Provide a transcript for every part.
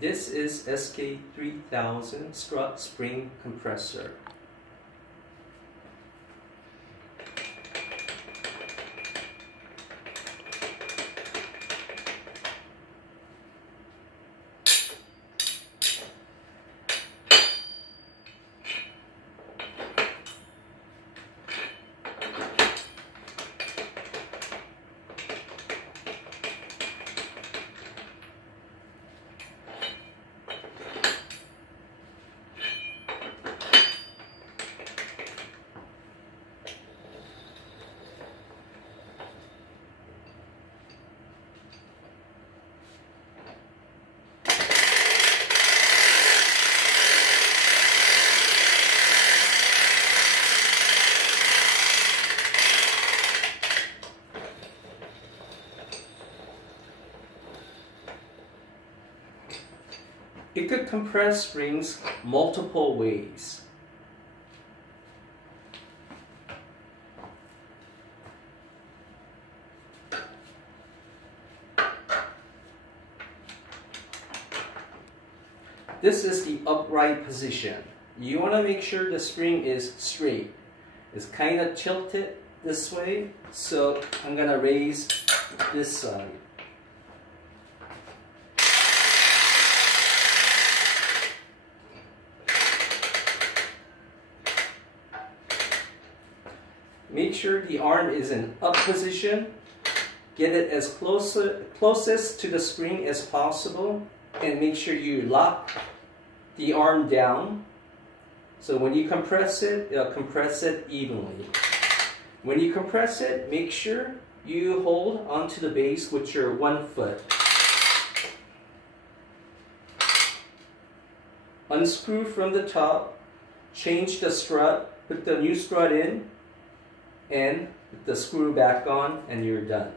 This is SK-3000 Strut Spring Compressor. It could compress springs multiple ways. This is the upright position. You want to make sure the spring is straight. It's kind of tilted this way, so I'm going to raise this side. Make sure the arm is in up position. Get it as closest to the spring as possible, and make sure you lock the arm down. So when you compress it, it'll compress it evenly. When you compress it, make sure you hold onto the base with your 1 foot. Unscrew from the top, change the strut, put the new strut in, and put the screw back on, and you're done.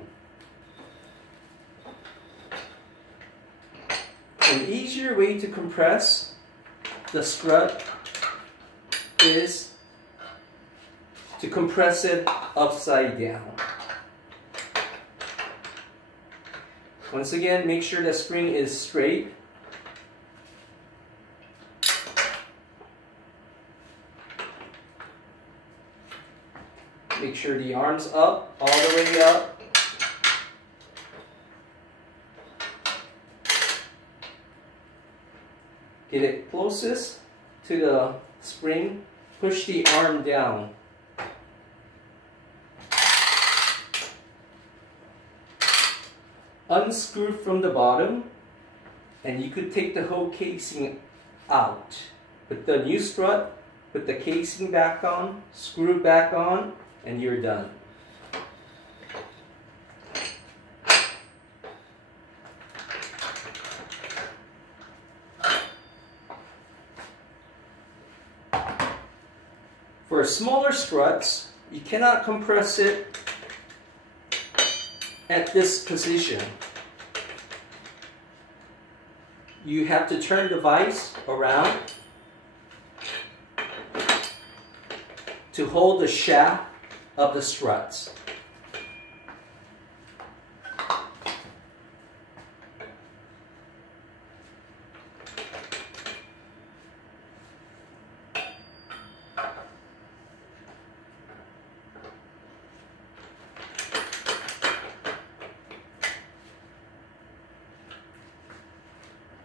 An easier way to compress the strut is to compress it upside down. Once again, make sure the spring is straight. Make sure the arm's up, all the way up. Get it closest to the spring. Push the arm down. Unscrew from the bottom, and you could take the whole casing out. Put the new strut, put the casing back on, screw it back on, and you're done. For smaller struts, you cannot compress it at this position. You have to turn the vise around to hold the shaft of the struts.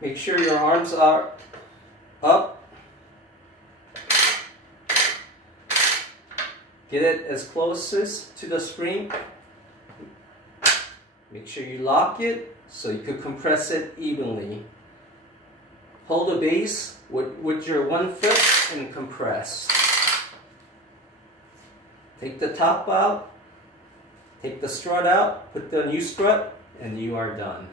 Make sure your arms are up. Get it as closest to the spring. Make sure you lock it so you can compress it evenly. Hold the base with your 1 foot and compress. Take the top out, take the strut out, put the new strut, and you are done.